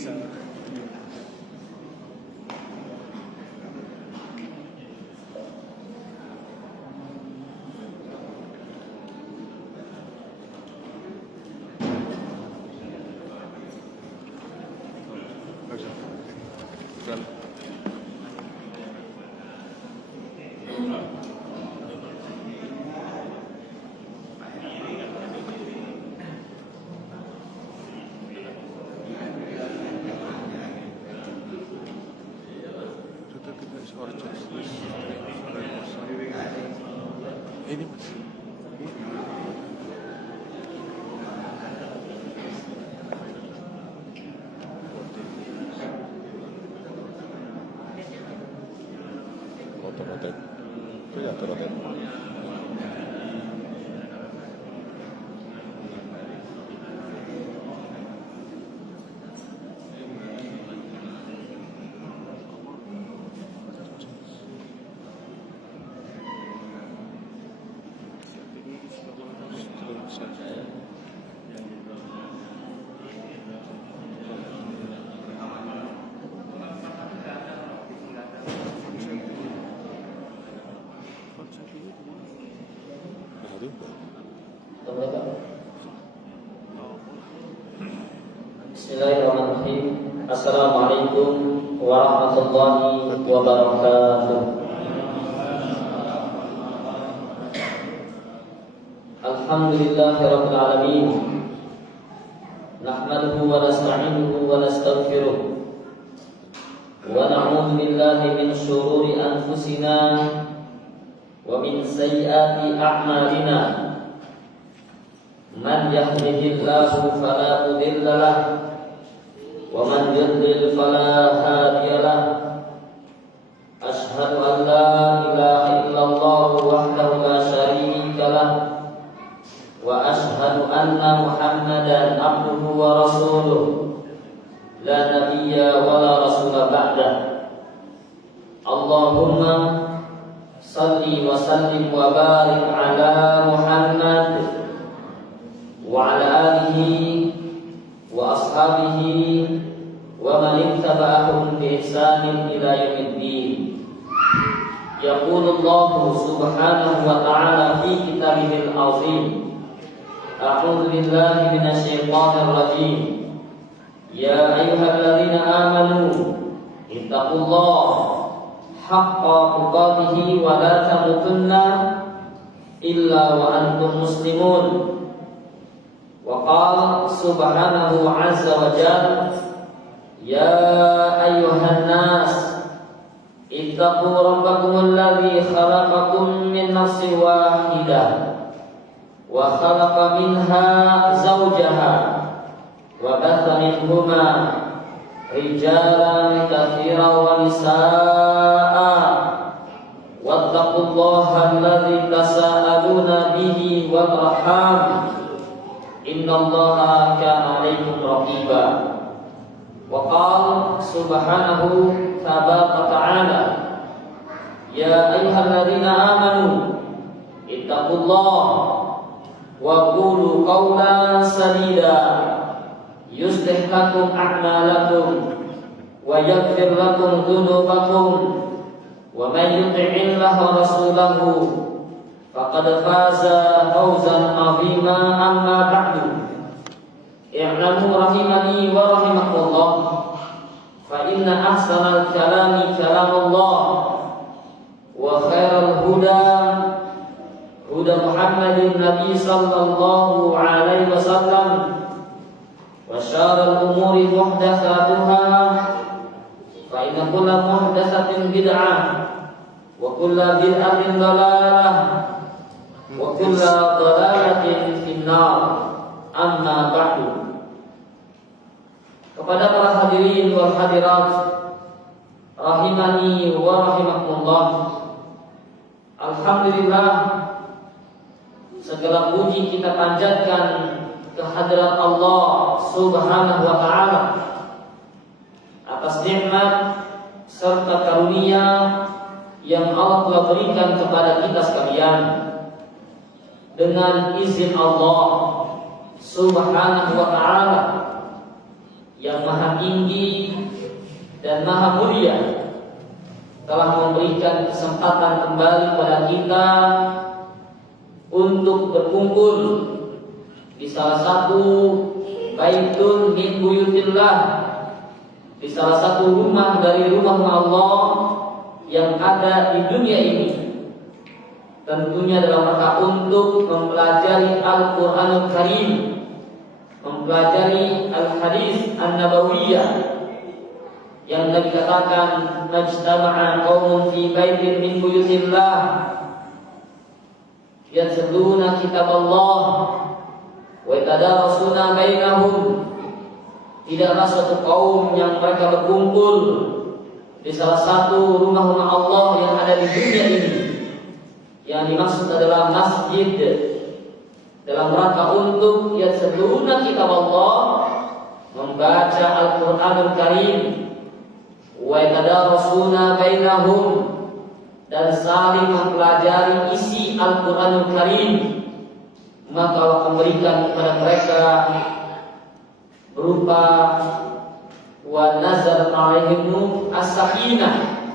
bisa. Ini mas. Rotet. Kelihatan rotet. Bismillahirrahmanirrahim. Assalamualaikum warahmatullahi wabarakatuh. Alhamdulillahirabbil alamin. Nahmaduhu wa nasta'inuhu wa nastaghfiruh. Wa na'udzu billahi min shururi anfusina wa min sayyiati a'malina. Man yahdihillahu fala mudilla lahu wa man yudlil fala hadiya lahu. Asyhadu an la ilaha illallah wahdahu la syarika lahu wa asyhadu anna Muhammadan abduhu wa rasuluh la nabiyya wa la rasula ba'dah. Allahumma salli wa sallim wa barik ala Muhammad wa ala alihi wa ashabihi wa man ittaba'ahum bi ihsanin ila yaumiddin. Yaqulullahu subhanahu wa ta'ala fi kitabihil azim. A'udzu billahi minasy syaithanir rajim. Ya ayyuhalladzina amanu ittaqullaha haqqa tuqatih wa la tamutunna illa wa antum muslimun. Wa qala subhanahu azza wa jalla ya ayyuhan nas ittaqu rabbakumul ladzi khalaqakum min nafsin wahidah wa khalaqa minha zawjaha wa batha minhuma rijalan katsiran wa nisaa'a wattaqullaha alladzi tasaaluna bihi wal arham innallaha kana 'alaykum raqiba. Wa qala subhanahu tabaraka ta'ala ya ayyuhalladzina amanu ittaqullaha wa qulu qawlan sadida yuslih lakum a'malakum wa yaghfir lakum dhunubakum wa man yuti'illaha wa rasulahu faqad faza fawzan 'azima. Amma ba'du. I'lamu rahimani wa rahimakumullah fa inna ahsanal kalami kalamullah wa khairal huda huda Muhammadin nabi sallallahu alaihi wasallam wa syarrul umuri muhdatsatuha fa inna kulla muhdatsatin bid'ah wa kulla bid'atin dhalalah wa kulla dhalalatin finnar. Amma ba'du. Kepada para hadirin wal hadirat rahimani wa rahimakumullah, alhamdulillah segala puji kita panjatkan kehadirat Allah subhanahu wa ta'ala atas nikmat serta karunia yang Allah telah berikan kepada kita sekalian. Dengan izin Allah subhanahu wa ta'ala yang maha maha tinggi dan maha mulia telah memberikan kesempatan kembali kepada kita untuk berkumpul di salah satu baitun min buyutillah, di salah satu rumah dari rumah Allah yang ada di dunia ini, tentunya dalam rangka untuk mempelajari Al-Quranul Karim, mempelajari Al-Hadis An-Nabawiyah yang Nabi katakan majtama'a qaumun fi baitin min buyutillah yatluna kitab Allah wa yatadarasuna bainahum. Tidaklah suatu kaum yang mereka berkumpul di salah satu rumah-rumah Allah yang ada di dunia ini, yang dimaksud adalah masjid, dalam rangka untuk yatluna kitab Allah, membaca Al-Quranul Karim, wa yatadarasuna bainahum, dan saling mempelajari isi Al-Quranul Karim, maka Allah memberikan kepada mereka berupa wa nazar alaihim as-sakinah,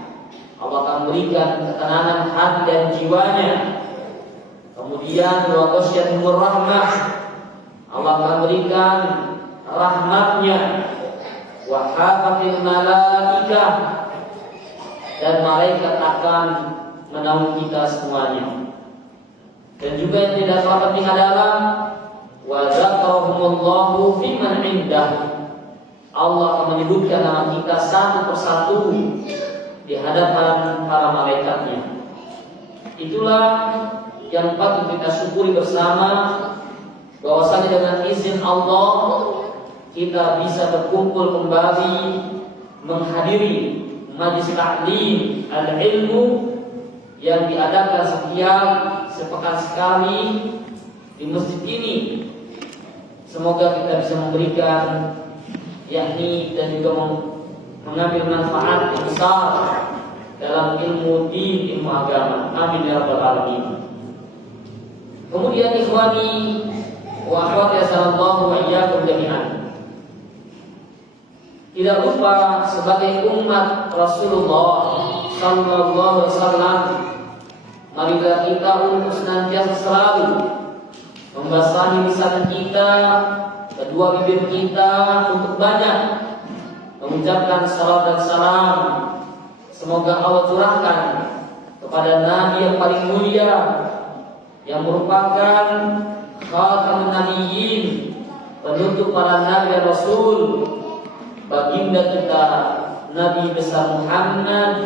Allah akan memberikan ketenangan hati dan jiwanya. Kemudian wa ghasyiyatuhur rahmah, Allah akan memberikan rahmatnya. Wa hafatil malaikah, dan malaikat akan menaungi kita semuanya. Dan juga yang tidak kalah penting adalah wa zakarahumullahu fi man indah, Allah akan menyebutkan nama kita satu persatu di hadapan para malaikatnya. Itulah yang patut kita syukuri bersama, bahwasanya dengan izin Allah kita bisa berkumpul kembali menghadiri majlis taklim al-ilmu yang diadakan setiap sepekan sekali di masjid ini. Semoga kita bisa memberikan yakni dan juga mengambil manfaat yang besar dalam ilmu din, ilmu agama. Amin ya rabbal alamin. Kemudian ikhwani wa akhwati sallallahu wa iyyakum jami'an, tidak lupa sebagai umat Rasulullah sallallahu alaihi wasallam, marilah kita untuk senantiasa selalu membasahi lisan kita, kedua bibir kita, untuk banyak mengucapkan salat dan salam. Semoga Allah curahkan kepada Nabi yang paling mulia, yang merupakan khatamun nabiyyin, penutup para nabi dan rasul, baginda kita Nabi besar Muhammad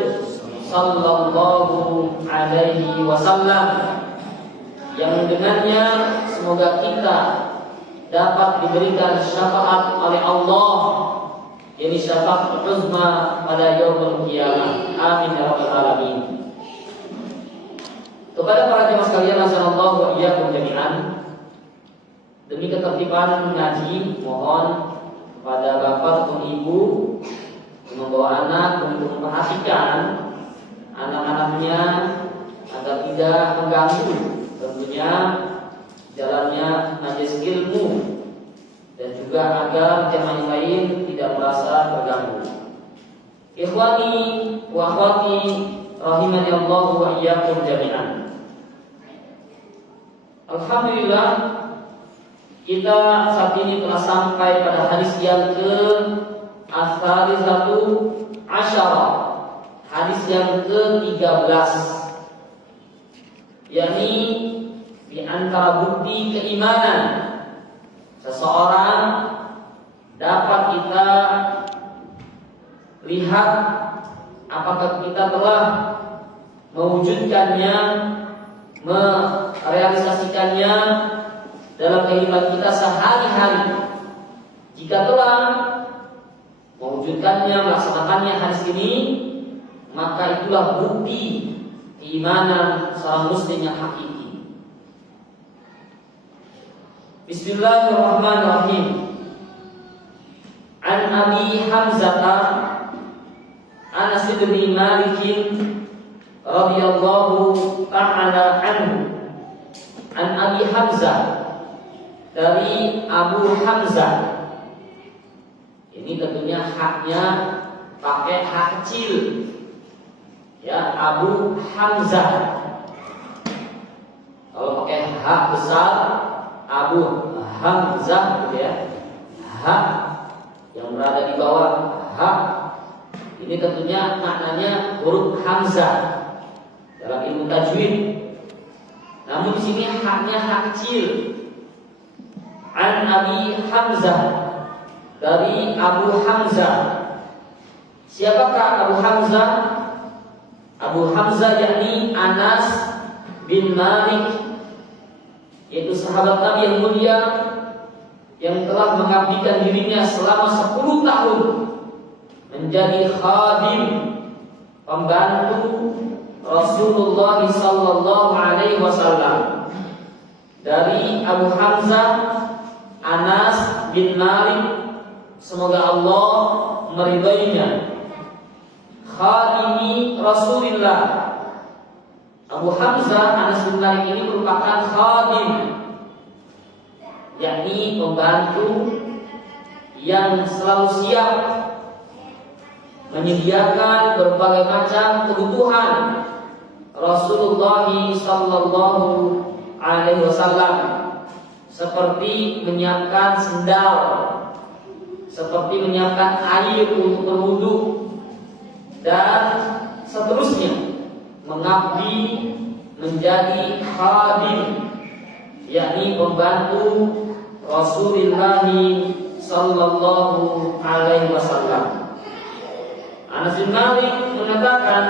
sallallahu alaihi wasallam, yang dengannya semoga kita dapat diberikan syafaat oleh Allah, yakni syafaat uzma pada yaumul qiyamah. Amin ya rabbal alamin. Kepada para jemaah sekalian, sallallahu wa iyyakum jami'an, demi ketertiban ngaji, mohon kepada bapak atau ibu yang membawa anak untuk memperhatikan anak-anaknya agar tidak mengganggu tentunya jalannya majelis ilmu, dan juga agar jemaah lain tidak merasa terganggu. Ikhwani wa akhwati rahimani Allah wa iyyakum jami'an. Alhamdulillah, kita saat ini telah sampai pada hadis yang ke-13, hadis yang ke-13, yakni di antara bukti keimanan seseorang dapat kita lihat apakah kita telah mewujudkannya, merealisasikannya dalam kehidupan kita sehari-hari. Jika telah mewujudkannya, melaksanakannya hadis ini, maka itulah bukti keimanan seorang muslim yang hakiki. Bismillahirrahmanirrahim. An Abi Hamzah Anas bin Malik radhiyallahu ta'ala anhu. An Abi Hamzah, dari Abu Hamzah. Ini tentunya haknya pakai hak kecil. Ya, Abu Hamzah. Kalau pakai hak besar, Abu Hamzah gitu ya. Hak yang berada di bawah hak ini tentunya maknanya huruf Hamzah dalam ilmu tajwid. Namun di sini haknya hak kecil. An Abi Hamzah, dari Abu Hamzah. Siapakah Abu Hamzah? Abu Hamzah yakni Anas bin Malik, yaitu sahabat Nabi yang mulia yang telah mengabdikan dirinya selama 10 tahun menjadi khadim, pembantu Rasulullah sallallahu alaihi wasallam. Dari Abu Hamzah Anas bin Malik, semoga Allah meridainya, khadimi Rasulullah. Abu Hamzah Anas bin Malik ini merupakan khadim, yakni pembantu yang selalu siap menyediakan berbagai macam kebutuhan Rasulullah sallallahu alaihi wasallam, seperti menyiapkan sendal, seperti menyiapkan air untuk berwudu, dan seterusnya, mengabdi menjadi khadim, yakni pembantu Rasulullah sallallahu alaihi wasallam. Anas bin Malik mengatakan,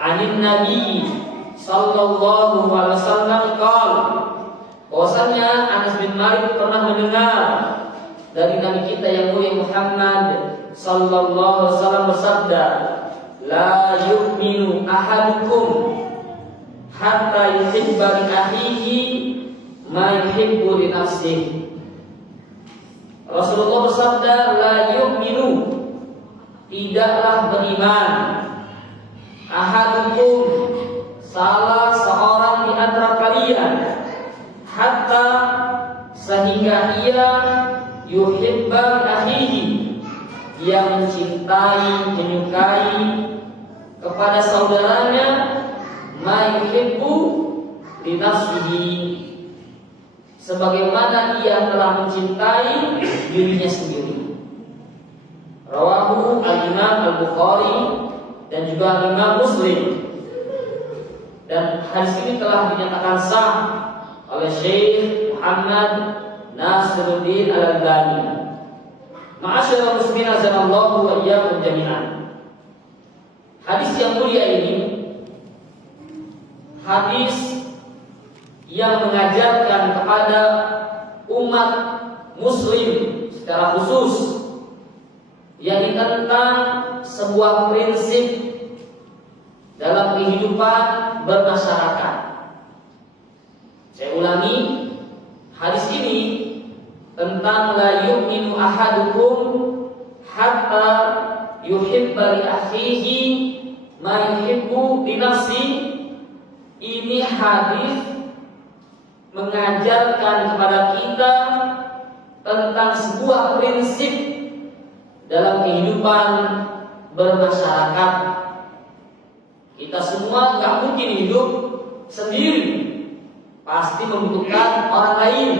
anin Nabi sallallahu alaihi wasallam qala, bahwasanya Anas bin Malik pernah mendengar dari Nabi kita yang mulia Muhammad sallallahu alaihi wasallam bersabda, la yu'minu ahadukum hatta yuhibba li akhihi ma yuhibbu li nafsihi. Rasulullah bersabda, la yu'minu, tidaklah beriman, ahadukum, salah seorang di antara kalian, hatta, sehingga ia yuhibba li akhihi, ia mencintai, menyukai kepada saudaranya, ma yuhibbu li nafsihi, sebagaimana ia telah mencintai dirinya sendiri. Rawahu al-Imam Al-Bukhari dan juga Imam Muslim. Dan hadis ini telah dinyatakan sah oleh Syekh Muhammad Nasiruddin Al-Albani. Ma'asyiral muslimin azanallahu wa iyyakum jami'an. Hadis yang mulia ini hadis yang mengajarkan kepada umat muslim secara khusus, yakni tentang sebuah prinsip dalam kehidupan bermasyarakat. Saya ulangi, hadis ini tentang la yu'minu ahadukum hatta yuhibba li akhihi ma yuhibbu li nafsihi. Ini hadis mengajarkan kepada kita tentang sebuah prinsip dalam kehidupan bermasyarakat. Kita semua gak mungkin hidup sendiri, pasti membutuhkan orang lain.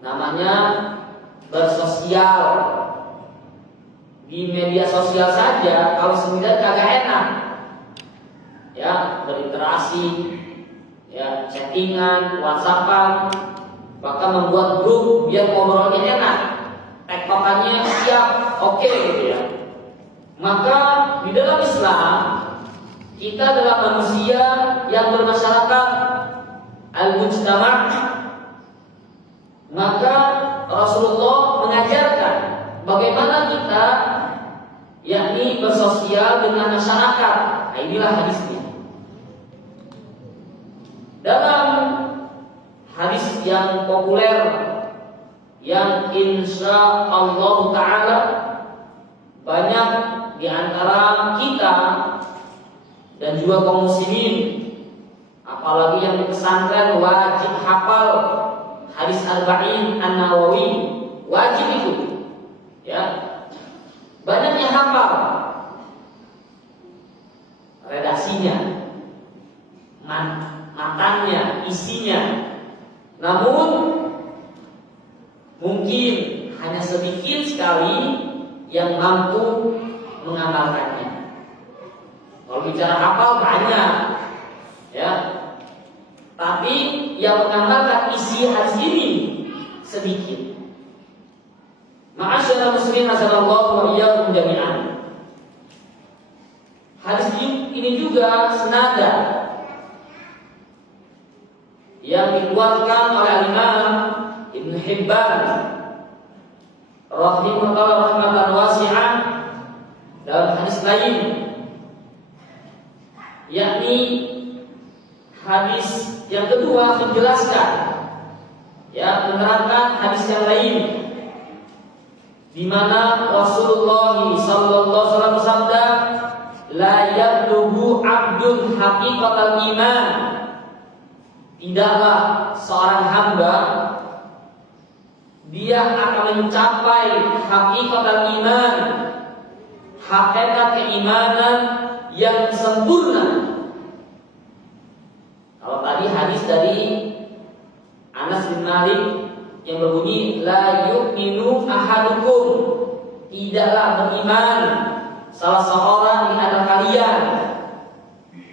Namanya bersosial. Di media sosial saja kalau sendirian kagak enak, ya, berinteraksi, ya, chattingan, whatsappan, bahkan membuat grup biar ngobrolnya enak, tektokannya siap, oke gitu ya. Maka di dalam Islam kita adalah manusia yang bermasyarakat, al-mujtama'. Maka Rasulullah mengajarkan bagaimana kita, yakni bersosial dengan masyarakat. Nah, inilah hadisnya. Dalam hadis yang populer, yang insya Allah Ta'ala banyak di antara kita dan juga kaum muslimin, apalagi yang di pesantren, wajib hafal hadis Arba'in An-Nawawi, wajib itu, ya. Banyak hafal redaksinya, matanya, isinya. Namun mungkin hanya sedikit sekali yang mampu mengamalkannya. Kalau bicara hafal banyak, ya. Tapi yang mengamalkan isi hadis ini sedikit. Ma'asyiral muslimin rahimallahu wa iyyakum jami'an. Hadis ini juga senada yang dikeluarkan oleh Imam Ibn Hibban rahimahullah rahmatan wasi'ah dalam hadis lain, yakni hadis yang kedua menjelaskan, ya, menerangkan hadis yang lain di mana Rasulullah sallallahu alaihi wasallam bersabda, la yablughu 'abdun haqiqatal iman. Tidaklah seorang hamba dia akan mencapai haqiqatal iman, hakikat keimanan yang sempurna. Kalau tadi hadis dari Anas bin Malik yang berbunyi la yu'minu ahadukum, tidaklah beriman salah seorang di antara kalian.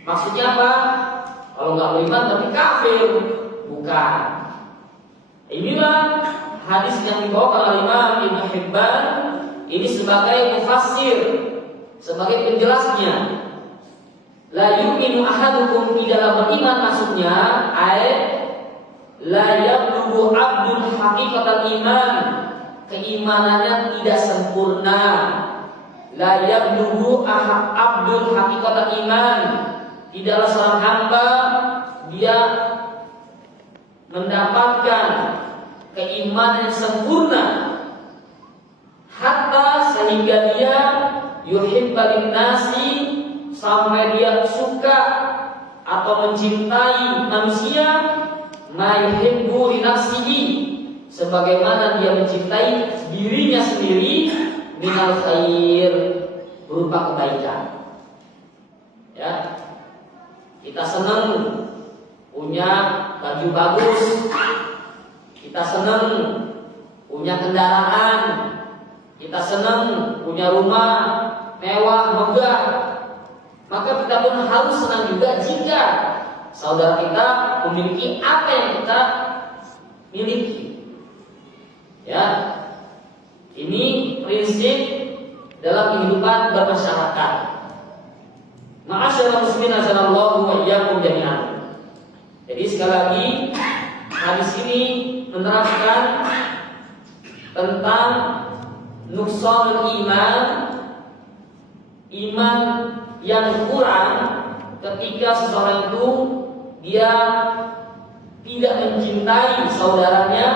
Maksudnya apa? Kalau nggak beriman tapi kafir, bukan. Inilah hadis yang dibawa oleh Imam Ibn Hibban ini sebagai mufassir, sebagai penjelasnya. La yu'minu ahadukum, tidaklah beriman maksudnya ayat la yablughu 'abdun haqiqatal iman, keimanannya tidak sempurna. La yablughu 'abdun haqiqatal iman, tidaklah seorang hamba dia mendapatkan keimanan yang sempurna hatta sehingga dia yuhibba lin-nasi, sampai dia suka atau mencintai manusia ma yuhibbu li nafsihi, sebagaimana dia mencintai dirinya sendiri, minal khair, berupa kebaikan. Ya. Kita senang punya baju bagus, kita senang punya kendaraan, kita senang punya rumah mewah megah. Maka kita pun harus senang juga jika saudara kita memiliki apa yang kita miliki. Ya, ini prinsip dalam kehidupan bermasyarakat. Ma'asyiral muslimin azanallahu wa iyyakum jami'an. Jadi sekali lagi hadis ini menerangkan tentang nuqsanul iman, iman yang kurang ketika seseorang itu dia tidak mencintai saudaranya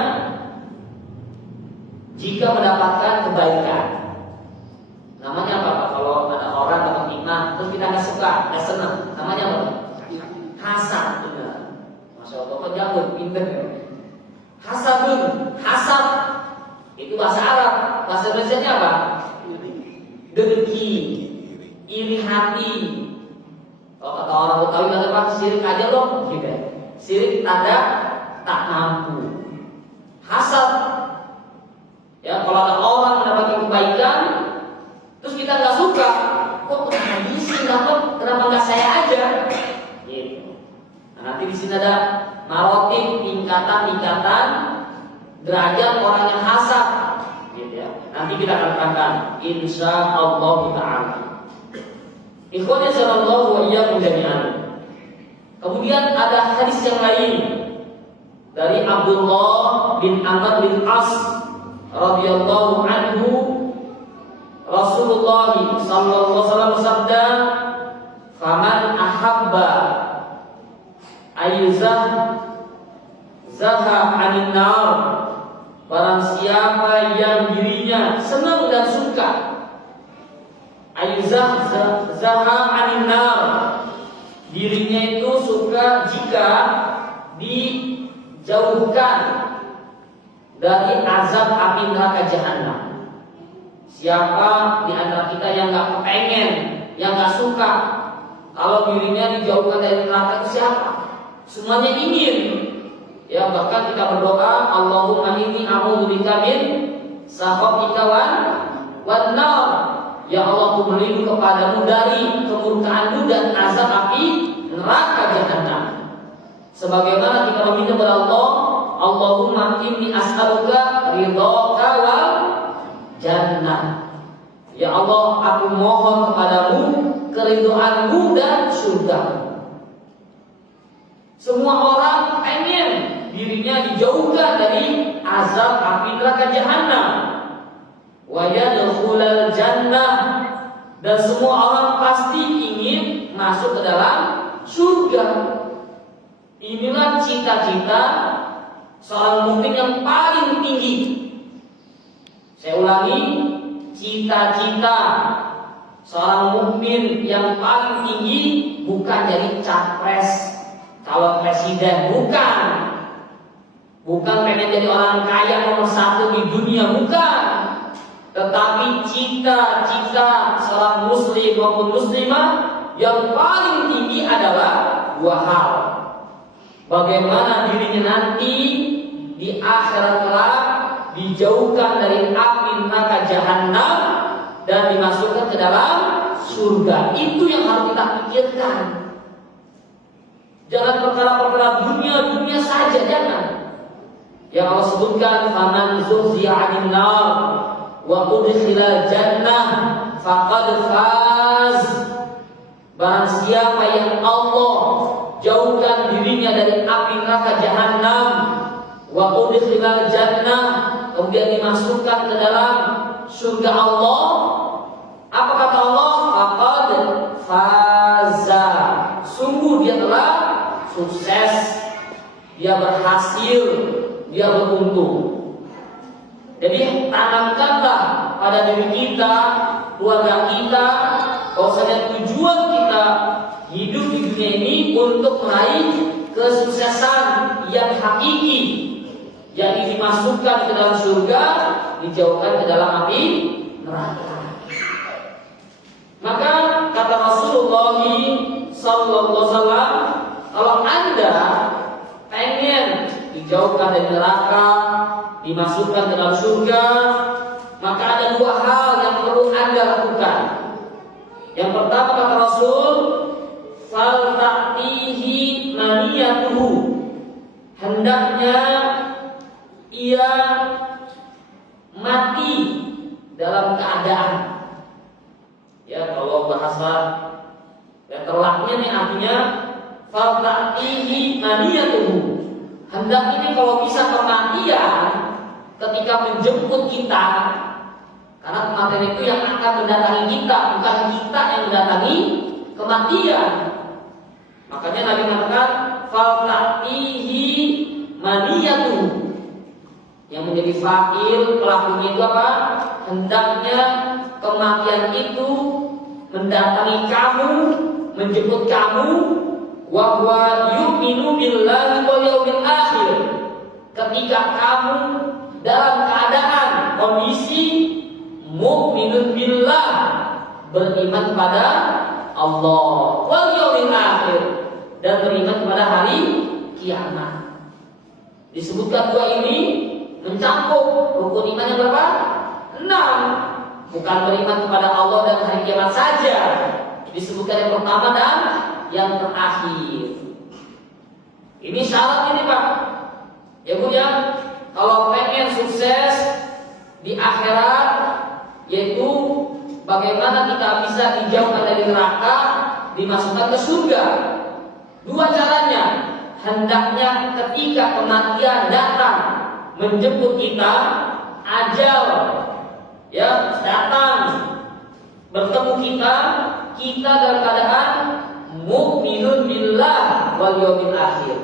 jika mendapatkan kebaikan. Namanya apa? Kalau ada orang dapat iman terus kita nggak suka, nggak senang, namanya apa? Hasad. Benar. Masya Allah, penjago pinter. Hasadun, hasad itu bahasa Arab. Bahasa Indonesianya apa? Dengki, iri hati. Kalau kata orang Betawi kata apa? Sirik aja loh, gitu. Sirik tanda tak mampu. Hasad. Ya, kalau ada orang mendapatkan kebaikan, terus kita nggak suka, kok kenapa sih dapat? Kenapa nggak saya aja? Gitu. Nah, nanti di sini ada marotib, tingkatan-tingkatan derajat orang yang hasad. Gitu ya. Nanti kita akan terangkan, insya Allah Taala. Ikhwani sallallahu wa iyyakum jami'an. Kemudian ada hadis yang lain dari Abdullah bin Amr bin As radhiyallahu anhu. Rasulullah sallallahu alaihi wasallam bersabda, "Faman ahabba ayyuzah zaha 'anil nar." Barang siapa yang dirinya senang dan suka ayyuzah zaha 'anil nar, dirinya itu suka jika dijauhkan dari azab api neraka jahanam. Siapa di antara kita yang nggak kepengen, yang nggak suka kalau dirinya dijauhkan dari neraka itu siapa? Semuanya ingin. Ya, bahkan kita berdoa, Allahumma inni a'udzubika min sakhatika wan nar. Ya Allah, aku berlindung kepadamu dari kemurkaanmu dan azab api neraka jahanam. Sebagaimana kita meminta kepada Allah, Allahumma inni as'aluka ridhaka wal jannah. Ya Allah, aku mohon kepadamu keridhaanmu dan surga. Semua orang pengen dirinya dijauhkan dari azab api neraka jahanam. Wa yadkhulul jannah, dan semua orang pasti ingin masuk ke dalam surga. Inilah cita-cita seorang mukmin yang paling tinggi. Saya ulangi, cita-cita seorang mukmin yang paling tinggi bukan jadi capres, calon presiden, bukan pengen jadi orang kaya nomor 1 di dunia, bukan. Tetapi cita-cita seorang muslim maupun muslimah yang paling tinggi adalah dua hal. Bagaimana dirinya nanti di akhirat kelak dijauhkan dari api neraka jahanam dan dimasukkan ke dalam surga. Itu yang harus kita pikirkan. Jangan perkara-perkara dunia saja, jangan. Yang Allah sebutkan, faman zuhziya 'anil nar wa udkhilal jannah faqad faz. Barang siapa yang Allah jauhkan dirinya dari api neraka jahanam, wa udkhilal jannah, kemudian dimasukkan ke dalam surga Allah. Apa kata Allah? Faqad faza. Sungguh dia telah sukses, dia berhasil, dia beruntung. Jadi tanamkanlah pada diri kita, keluarga kita, bahwasanya tujuan kita hidup di dunia ini untuk meraih kesuksesan yang hakiki, yang dimasukkan ke dalam surga, dijauhkan ke dalam api neraka. Maka kata Rasulullah SAW, kalau Anda pengen dijauhkan dari neraka, dimasukkan ke dalam surga, maka ada dua hal yang perlu Anda lakukan. Yang pertama kata Rasul, falta'tihi maniyatuhu, hendaknya ia mati dalam keadaan. Ya, kalau bahasa terlaknya nih artinya falta'tihi maniyatuhu, hendak ini kalau bisa kematian ketika menjemput kita, karena kematian itu yang akan mendatangi kita, bukan kita yang mendatangi kematian. Makanya Nabi mengatakan falta'tihi maniyatuhu, yang menjadi fa'il pelakunya itu apa? Hendaknya kematian itu mendatangi kamu, menjemput kamu, wa huwa yu'minu billahi wal yawmil akhir, ketika kamu dalam keadaan kondisi mukminun billah, beriman kepada Allah, wal yawmil akhir, dan beriman kepada hari kiamat. Disebutkan dua ini mencakup rukun iman yang berapa? 6. Bukan beriman kepada Allah dan hari kiamat saja. Disebutkan yang pertama dan yang terakhir. Ini syarat ini Pak. Ya Bu ya, kalau pengen sukses di akhirat, yaitu bagaimana kita bisa dijauhkan dari neraka, dimasukkan ke surga. Dua caranya. Hendaknya ketika kematian datang menjemput kita, ajal ya datang bertemu kita dalam keadaan mukminun billah wal yawmil akhir,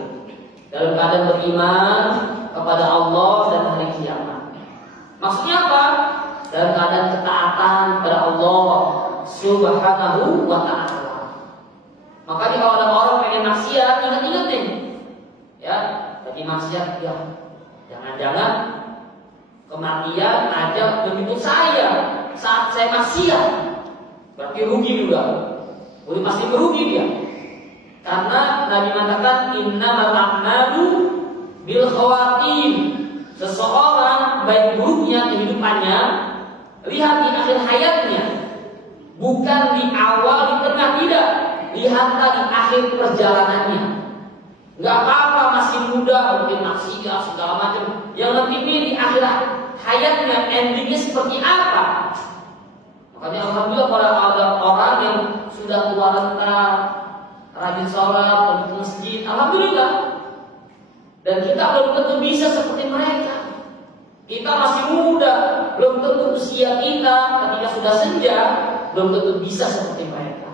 dalam keadaan beriman kepada Allah dan hari kiamat. Maksudnya apa? Dalam keadaan ketaatan kepada Allah Subhanahu wa ta'ala. Makanya kalau ada orang pengen maksiat, ingat-ingat nih, ya, lagi maksiat, ya, jangan-jangan kematian ajal menjemput saya. saat saya maksiat, berarti rugi juga. Udah pasti merugi dia. Karena Nabi mengatakan innamal a'malu bil khawatim. Seseorang baik buruknya kehidupannya lihat di akhir hayatnya, bukan di awal, di tengah, tidak. Lihatlah di akhir perjalanannya. Gak apa-apa masih muda, mungkin maksiat segala macam. Yang penting di akhir hayatnya endingnya seperti apa. Makanya alhamdulillah pada ada orang yang sudah tua renta, rajin sholat, pergi ke masjid, alhamdulillah. Dan kita belum tentu bisa seperti mereka. Kita masih muda, belum tentu usia kita ketika sudah senja belum tentu bisa seperti mereka.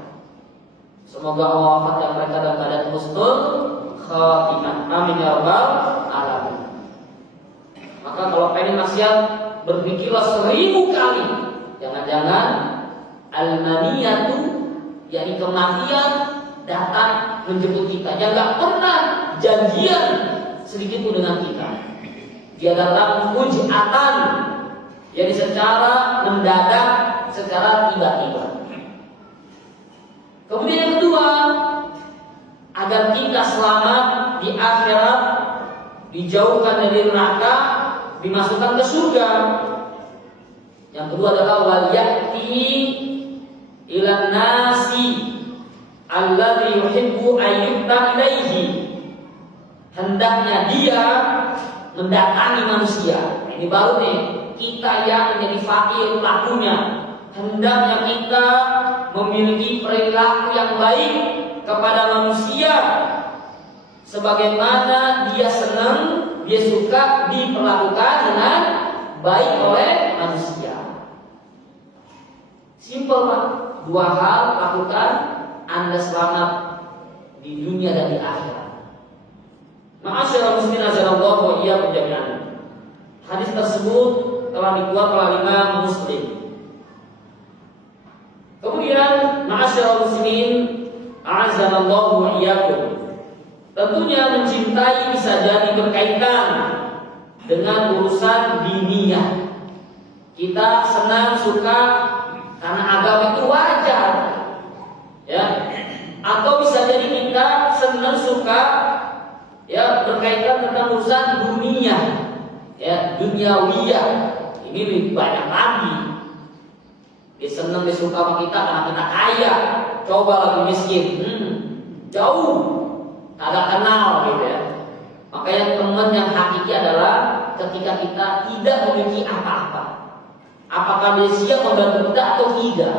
Semoga Allah wafatkan mereka dalam keadaan husnul khatimah. Amin ya rabbal alamin. Maka kalau pengen maksiat, berpikirlah 1000 kali. Jangan-jangan al-maniyatu, yakni kematian datang menjemput kita. Yang gak pernah janjian sedikit pun dengan kita. Dia datang fujatan, jadi secara mendadak, secara tiba-tiba. Kemudian yang kedua, agar kita selamat di akhirat, dijauhkan dari neraka, dimasukkan ke surga. Yang kedua adalah wal ya'ti ilan nasi alladzi yuhibbu ayyuta ilaihi. Hendaknya dia mendatangi manusia. Ini baru nih, kita yang menjadi fakir pelakunya. Hendaknya kita memiliki perilaku yang baik kepada manusia, sebagaimana dia senang, dia suka diperlakukan dengan baik oleh manusia. Simpel Pak, 2 hal lakukan, Anda selamat di dunia dan di akhirat. Ma'asyiral muslimin azanallahu wa iyyakum jami'an. Hadis tersebut telah dikeluarkan oleh Imam Muslim. Kemudian ma'asyiral muslimin azanallahu wa iyyakum. Tentunya mencintai bisa jadi berkaitan dengan urusan diniyah. Kita senang, suka karena agama itu wajar, ya. Atau bisa jadi kita senang, suka, ya, berkaitan tentang urusan dunia, ya, duniawiyah. Ini lebih banyak lagi. Dia senang, dia suka sama kita karena kita kaya. Coba lagi miskin, jauh, agak kenal gitu ya. Makanya teman yang hakiki adalah ketika kita tidak memiliki apa-apa. Apakah dia siap membantu kita atau tidak?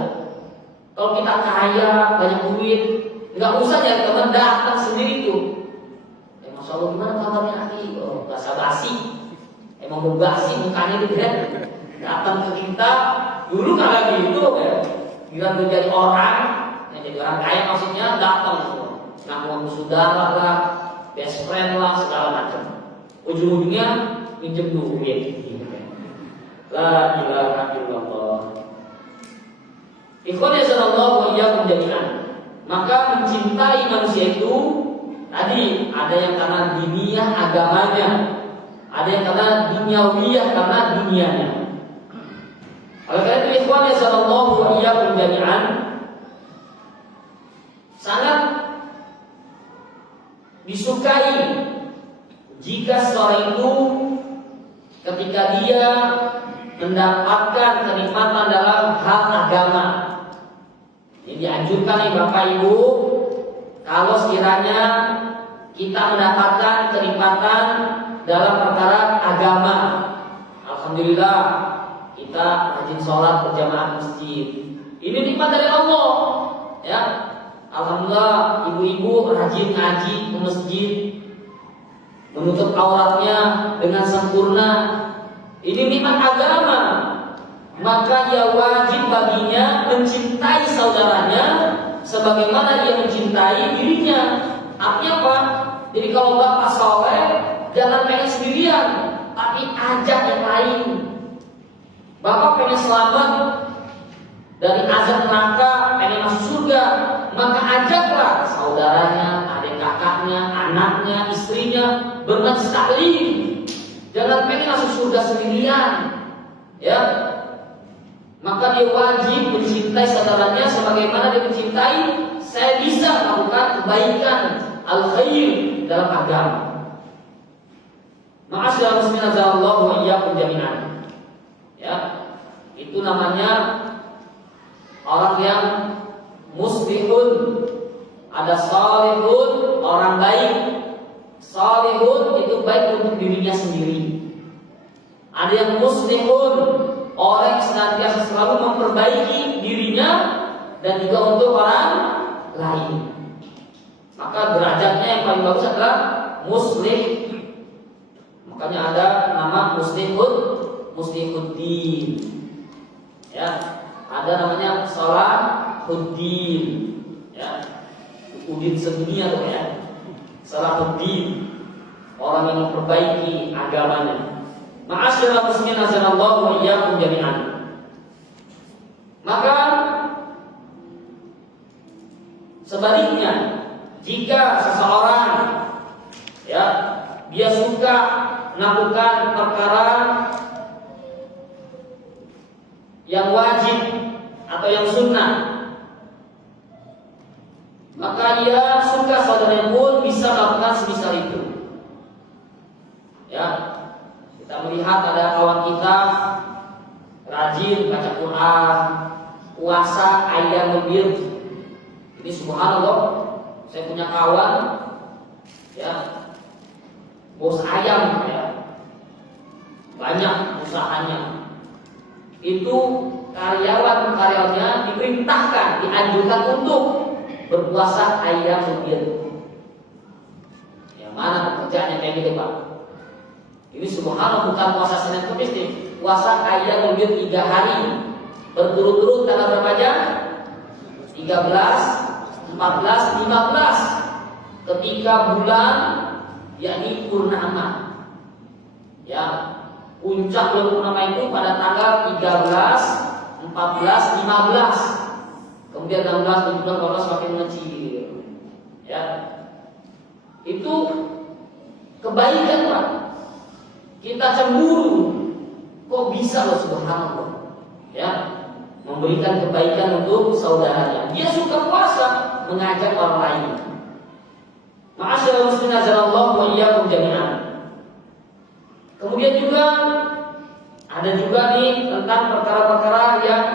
Kalau kita kaya, banyak duit, nggak usah jadi teman, datang sendiri tuh. Masya Allah, gimana kabarnya Aki? Oh, basa-basi. Emang berbasi mukanya itu kan. Datang ke kita, dulu kagak gitu ya. Bila menjadi orang, yang jadi orang kaya maksudnya datang semua. Ngaku saudara lah, best friend lah, segala macam. Ujung-ujungnya minjem duit. La ilaha illallah. Ikhwan sallallahu wa iyyakum jami'an. Maka mencintai manusia itu tadi ada yang karena diniyah agamanya, ada yang karena duniawiyah karena dunianya. Oleh karena itu ikhwan sallallahu wa iyyakum jami'an, sangat disukai jika seorang itu ketika dia mendapatkan kenikmatan dalam hal agama. Ini dianjurkan nih Bapak Ibu, kalau sekiranya kita mendapatkan kenikmatan dalam perkara agama, alhamdulillah kita rajin sholat berjamaah masjid. Ini nikmat dari Allah, ya. Alhamdulillah ibu-ibu rajin ngaji ke masjid, menutup auratnya dengan sempurna. Ini nikmat agama. Maka ia wajib baginya mencintai saudaranya sebagaimana dia mencintai dirinya. Artinya apa? Jadi kalau bapak soleh, jangan pengen sendirian, tapi ajak yang lain. Bapak pengen selamat dari azab neraka, pengen masuk surga, maka ajaklah saudaranya, adik kakaknya, anaknya, istrinya, bermajlis taklim. Jangan pengen masuk surga sendirian, ya. maka dia wajib mencintai saudaranya sebagaimana dia mencintai saya bisa melakukan kebaikan al-khair dalam agama. Ma'asyiral muslimin azallahu wa iyyakum jami'an. Ya, itu namanya orang yang muslihun. Ada salihun, orang baik. Salihun itu baik untuk dirinya sendiri. Ada yang muslihun, orang yang senantiasa selalu memperbaiki dirinya dan juga untuk orang lain. Maka derajatnya yang paling bagus adalah muslih. Makanya ada nama muslihuddin. Ya, ada namanya salahuddin. Ya, udin sedunia tuh ya. Salahuddin, orang yang memperbaiki agamanya. Ma'asyiral muslimin azanallahu wa iyyakum jami'an. Maka sebaliknya, jika seseorang ya dia suka melakukan perkara yang wajib atau yang sunnah, maka dia suka saudaranya pun bisa melakukan semisal itu. Ya, kita melihat ada kawan kita rajin baca Quran, puasa ayam lebih. Ini subhanallah, saya punya kawan ya, bos ayam ya, banyak usahanya. Itu karyawannya diperintahkan, dianjurkan untuk berpuasa ayam lebih. Yang mana pekerjaannya kayak gitu Pak? Ini subhanallah bukan puasa Senin Kamis nih, puasa ayam lebih 3 hari berturut-turut tanggal berapa aja? 13, 14, 15 ketika bulan yakni purnama. Ya, puncak bulan purnama itu pada tanggal 13, 14, 15. Kemudian 16, 17, 18 semakin mengecil. Ya. Itu kebaikan Pak. Kita cemburu. Kok bisa loh subhanallah. Ya. Memberikan kebaikan untuk saudaranya. Dia suka puasa, mengajak orang lain. Ma'asyiral muslimin azanallahu wa iyyakum jami'an. Kemudian juga ada juga nih tentang perkara-perkara yang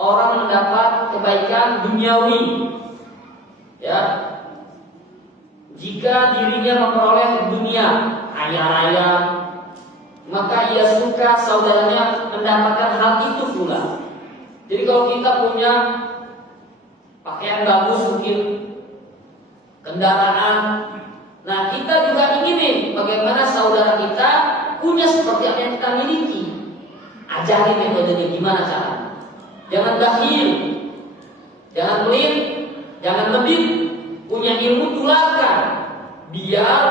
orang mendapat kebaikan duniawi. Ya. Jika dirinya memperoleh dunia kaya raya, maka ia suka saudaranya mendapatkan hal itu pula. Jadi kalau kita punya pakaian bagus, mungkin kendaraan, nah kita juga ingin nih bagaimana saudara kita punya seperti apa yang kita miliki. Ajarin metodenya gimana caranya. Jangan bakhil, jangan pelit, jangan medit, punya ilmu tularkan biar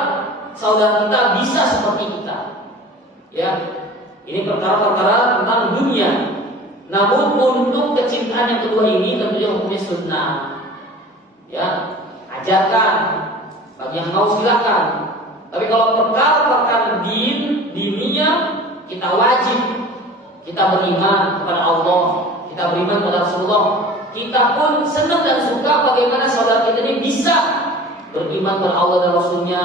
saudara kita bisa seperti kita. Ya, ini perkara-perkara tentang dunia. Namun untuk kecintaan yang kedua ini tentunya hukumnya sunnah. Ya, ajarkan bagi yang mau silakan. Tapi kalau perkara-perkara dinnya kita wajib. Kita beriman kepada Allah, kita beriman kepada Rasulullah. Kita pun senang dan suka bagaimana saudara kita ini bisa beriman kepada Allah dan Rasulnya.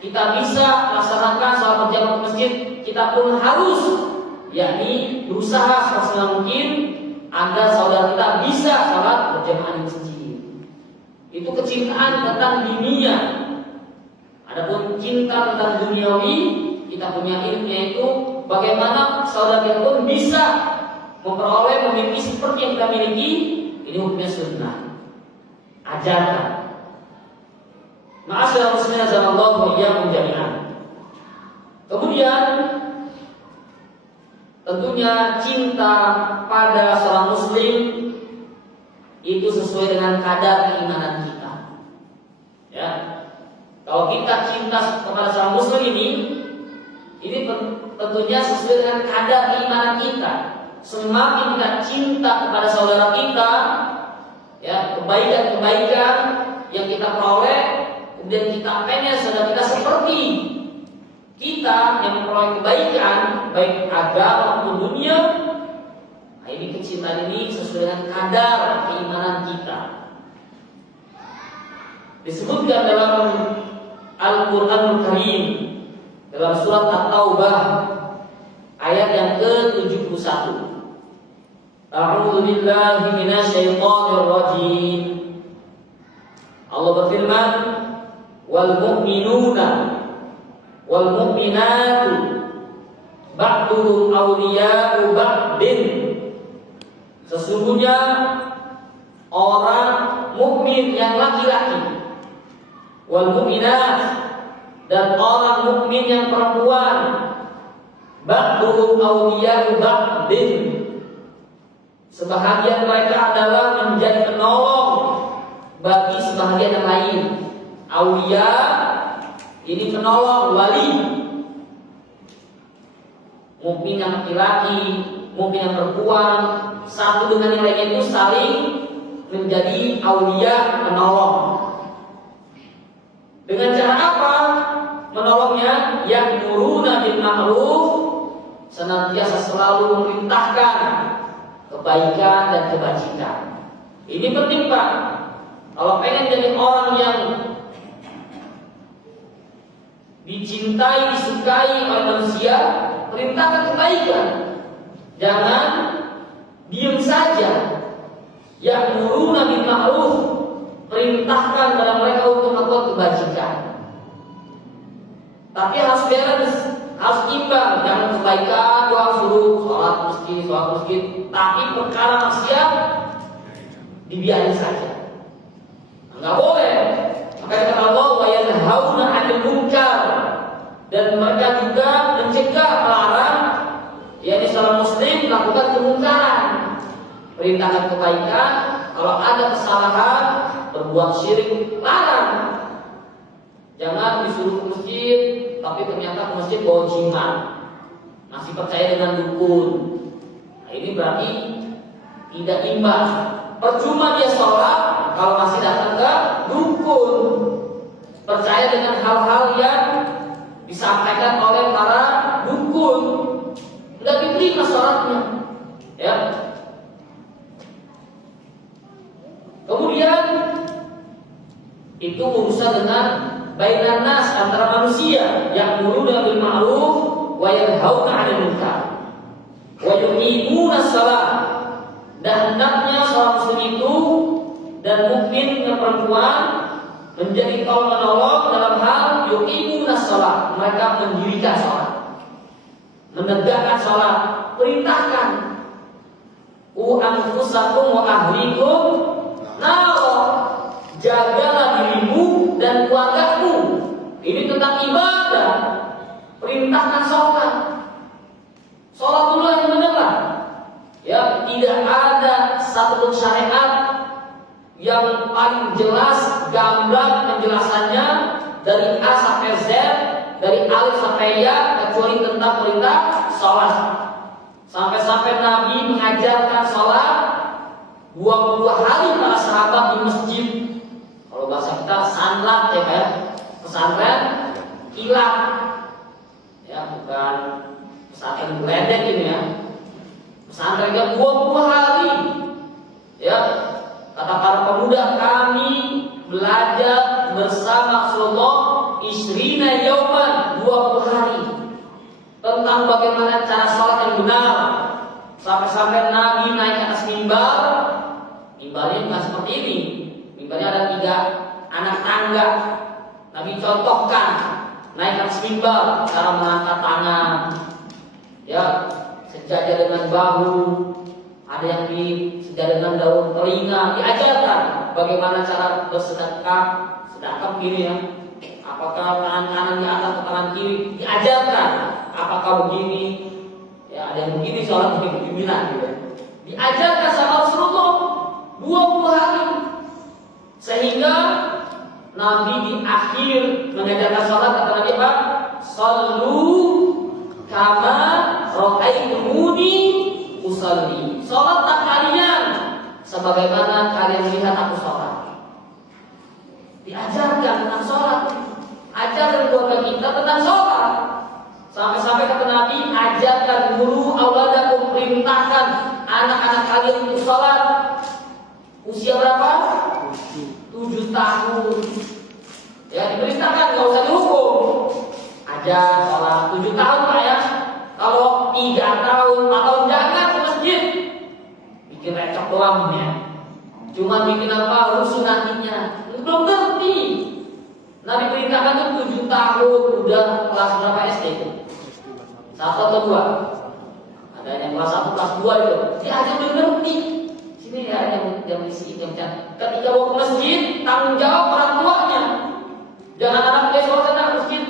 Kita bisa melaksanakan salat berjamaah ke masjid. Kita pun harus yakni berusaha semaksimal mungkin agar saudara kita bisa salat berjamaah di masjid. Itu kecintaan tentang dunia. Adapun cinta tentang duniawi, kita punya ilmunya itu bagaimana saudara kita pun bisa memperoleh memiliki seperti yang kita miliki. Ini hukumnya sunnah. Ajarkan. Ma'asyiral muslimin azanallahu wa iyyakum jami'an. Kemudian tentunya cinta pada seorang muslim itu sesuai dengan kadar keimanan kita. Ya. Kalau kita cinta kepada seorang muslim ini tentunya sesuai dengan kadar keimanan kita. Semakin kita cinta kepada saudara kita, ya, kebaikan-kebaikan yang kita peroleh, kemudian kita pengen saudara kita seperti kita yang memperoleh kebaikan baik agama maupun dunia, Nah, ini kecintaan ini sesuai dengan kadar keimanan kita. Disebutkan dalam Al-Qur'anul Karim dalam surat At-Taubah ayat yang ke-71. A'udzu billahi minasyaitonir rajim. Allah berfirman, wal mu'minuna wal mu'minatu ba'duhum awliya'u ba'din. Sesungguhnya orang mukmin yang laki-laki wal mu'minat dan orang mukmin yang perempuan ba'duhum awliya'u ba'din. Sebahagian mereka adalah menjadi penolong bagi sebahagian yang lain. Awliya ini penolong, wali. Mukmin yang laki-laki, mukmin yang perempuan, satu dengan yang lainnya itu saling menjadi awliya, penolong. Dengan cara apa menolongnya? Ya'muruna bil ma'ruf, senantiasa selalu memerintahkan kebaikan dan kebajikan. Ini penting, Pak. Kalau pengen jadi orang yang dicintai, disukai oleh manusia, perintahkan kebaikan. Jangan diam saja. Ya'muruna bil ma'ruf, perintahkan kepada mereka untuk melakukan kebajikan. Tapi harus balance, harus imbang. Jangan kebaikan doang suruh sholat masjid, tapi perkara maksiat dibiarkan saja. Enggak boleh. Maka kata Allah, wa yanhauna 'anil munkar, dan mereka juga mencegah, melarang yakni seorang muslim melakukan kemungkaran. Perintahkan kebaikan, kalau ada kesalahan berbuat syirik, larang. Jangan disuruh ke masjid tapi ternyata ke masjid bawa jimat, masih percaya dengan dukun. Nah, ini berarti tidak imbang. Percuma dia sholat kalau masih datang ke dukun, percaya dengan hal-hal yang disampaikan oleh para dukun, tidak diterima sholatnya. Ya. Kemudian itu urusan dengan bainan nas, antara manusia, ya'muruna bil ma'ruf wa yanhauna 'anil munkar wa yuqimuna shalah. Dan hendaknya seorang muslim itu dan mukmin yang perempuan menjadi tolong menolong dalam hal yuqimuna shalah, mereka mendirikan salat, menegakkan salat, perintahkan anfusakum wa ahlikum nar, jagalah dirimu dan keluargamu. Ini tentang ibadah. Perintahkan sholat. Sholat dulu yang benar. Ya, tidak ada satu syariat yang paling jelas gamblang penjelasannya dari A sampai Z, dari alif sampai ya, kecuali tentang perintah sholat. Sampai-sampai Nabi mengajarkan sholat 20 hari para sahabat di masjid. Kalau bahasa kita sanlat ya kan, pesantren kilat, ya bukan pesantren geledek ini ya. Pesantrennya 20 hari, ya kata para pemuda, kami belajar bersama Rasulullah isrina yauman, 20 hari tentang bagaimana cara sholat yang benar. Sampai-sampai Nabi naik ke atas mimbar. Mimbarnya bukan seperti ini. Mimbarnya ada 3 anak tangga. Nabi contohkan naik ke atas mimbar, cara mengangkat tangan, ya sejajar dengan bahu, ada yang sejajar dengan daun telinga. Diajarkan bagaimana cara bersedekah, sedekah begini ya. Apakah tangan kanan di atas atau tangan kiri? Diajarkan. Apakah begini? Ya ada yang begini, sholat begini gitu. Diajarkan sama Rasulullah 20 hari, sehingga Nabi di akhir mengajarkan sholat kata Nabi apa? Sallu kama ra'aitumuni usalli. Sholatlah kalian sebagaimana kalian lihat aku sholat. Diajarkan tentang sholat, ajarkan keluarga kita tentang sholat. Sampai-sampai kata Nabi, ajarkan guru auladakum, perintahkan anak-anak kalian untuk sholat usia berapa? 7 tahun. Ya diperintahkan, nggak usah dihukum. Aja sholat 7 tahun Pak ya. Kalau 3 tahun, 4 tahun jangan ke masjid. Bikin recok doang ya. Cuma bikin apa? Rusuh nantinya. Belum ngerti. Nabi perintahkan tuh 7 tahun udah kelas berapa SD itu? 1 atau 2? Ada yang kelas 1, kelas 2 itu. Dia aja belum ngerti. Sini ya yang isi yang ketika mau ke masjid, tanggung jawab orang tuanya. Jangan anak dia sholat ke masjid,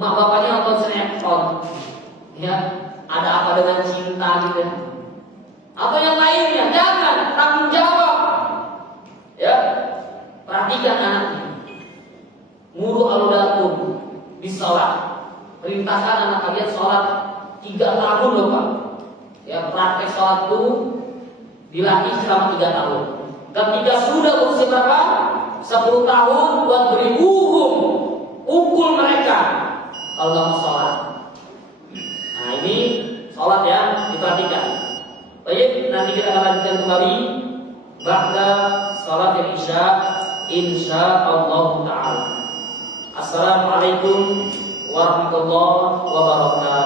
mak bapaknya nonton sinetron. Ya, ada apa dengan cinta gitu? Atau yang lainnya, jangan tanggung jawab. Ya, perhatikan anaknya. Muru auladakum bis sholat. Perintahkan anak kalian sholat 3 tahun loh Pak. Ya, praktek sholat itu dilatih selama 3 tahun. Ketika sudah usia berapa? 10 tahun buat beri hukum, pukul mereka kalau nggak mau sholat. Nah ini sholat ya, diperhatikan. Baik, nanti kita akan lanjutkan kembali ba'da sholat yang isya, insyaallah ta'ala. Assalamualaikum warahmatullahi wabarakatuh.